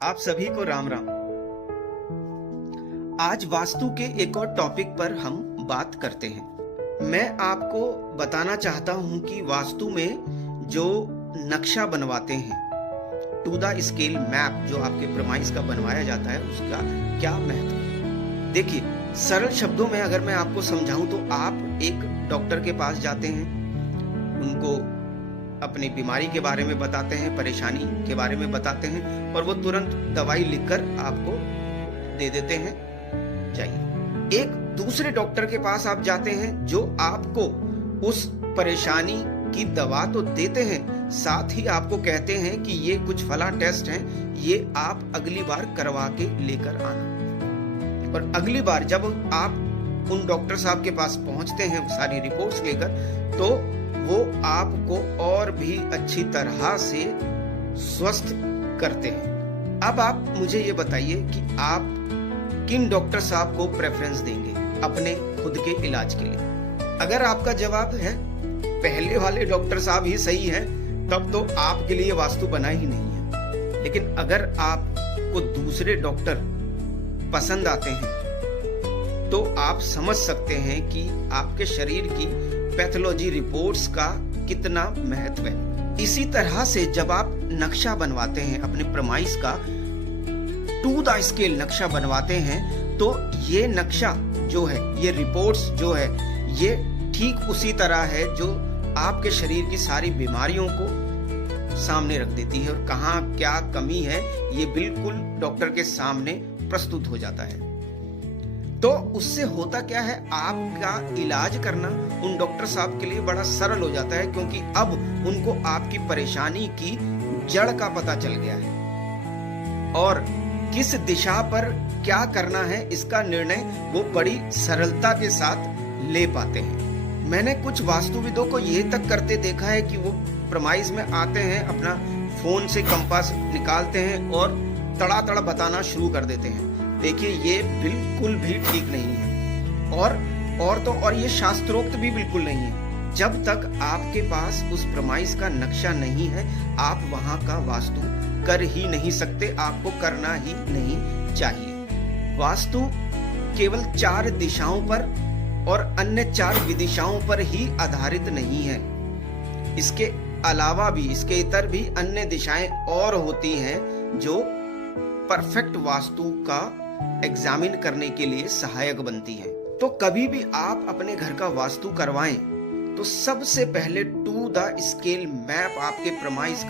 आप सभी को राम राम। आज वास्तु के एक और टॉपिक पर हम बात करते हैं। मैं आपको बताना चाहता हूं कि वास्तु में जो नक्शा बनवाते हैं, टू द स्केल मैप जो आपके प्रेमाइस का बनवाया जाता है, उसका क्या महत्व है। देखिए, सरल शब्दों में अगर मैं आपको समझाऊं तो आप एक डॉक्टर के पास जाते हैं, उनको अपनी बीमारी के बारे में बताते हैं, परेशानी के बारे में बताते हैं और वो तुरंत दवाई लिखकर आपको दे देते हैं, जाइए। एक दूसरे डॉक्टर के पास आप जाते हैं जो आपको उस परेशानी की दवा तो देते हैं, साथ ही आपको कहते हैं कि ये कुछ फला टेस्ट हैं, ये आप अगली बार करवा के लेकर आना। और अगली बार जब आप उन डॉक्टर साहब के पास पहुंचते हैं सारी रिपोर्ट्स लेकर, तो वो आपको और भी अच्छी तरह से स्वस्थ करते हैं। अब आप मुझे ये बताइए कि आप किन डॉक्टर साहब को प्रेफरेंस देंगे अपने खुद के इलाज के लिए। अगर आपका जवाब है पहले वाले डॉक्टर साहब ही सही है, तब तो आपके लिए वास्तु बना ही नहीं है। लेकिन अगर आपको दूसरे डॉक्टर पसंद आते हैं तो आप समझ सकते हैं कि आपके शरीर की पैथोलॉजी रिपोर्ट्स का कितना महत्व है। इसी तरह से जब आप नक्शा बनवाते हैं अपने प्रेमाइस का, टू द स्केल नक्शा बनवाते हैं, तो ये नक्शा जो है, ये रिपोर्ट्स जो है, ये ठीक उसी तरह है जो आपके शरीर की सारी बीमारियों को सामने रख देती है और कहाँ क्या कमी है ये बिल्कुल डॉक्टर के सामने प्रस्तुत हो जाता है। तो उससे होता क्या है, आपका इलाज करना उन डॉक्टर साहब के लिए बड़ा सरल हो जाता है, क्योंकि अब उनको आपकी परेशानी की जड़ का पता चल गया है और किस दिशा पर क्या करना है इसका निर्णय वो बड़ी सरलता के साथ ले पाते हैं। मैंने कुछ वास्तुविदों को ये तक करते देखा है कि वो प्रेमाइस में आते हैं, अपना फोन से कंपास निकालते हैं और तड़ा बताना शुरू कर देते हैं। देखिए, ये बिल्कुल भी ठीक नहीं है और ये शास्त्रोक्त भी बिल्कुल नहीं है। जब तक आपके पास उस प्रेमाइस का नक्शा नहीं है, आप वहां का वास्तु कर ही नहीं सकते, आपको करना ही नहीं चाहिए। वास्तु केवल 4 दिशाओं पर और अन्य 4 विदिशाओं पर ही आधारित नहीं है। इसके अलावा भी, इसके इतर भी अन्य दिशाएं और होती हैं जो परफेक्ट वास्तु का एग्जामिन करने के लिए सहायक बनती है। तो कभी भी आप अपने घर का वास्तु करवाएं तो सबसे पहले टू द स्केल मैप आपके प्रेमाइस का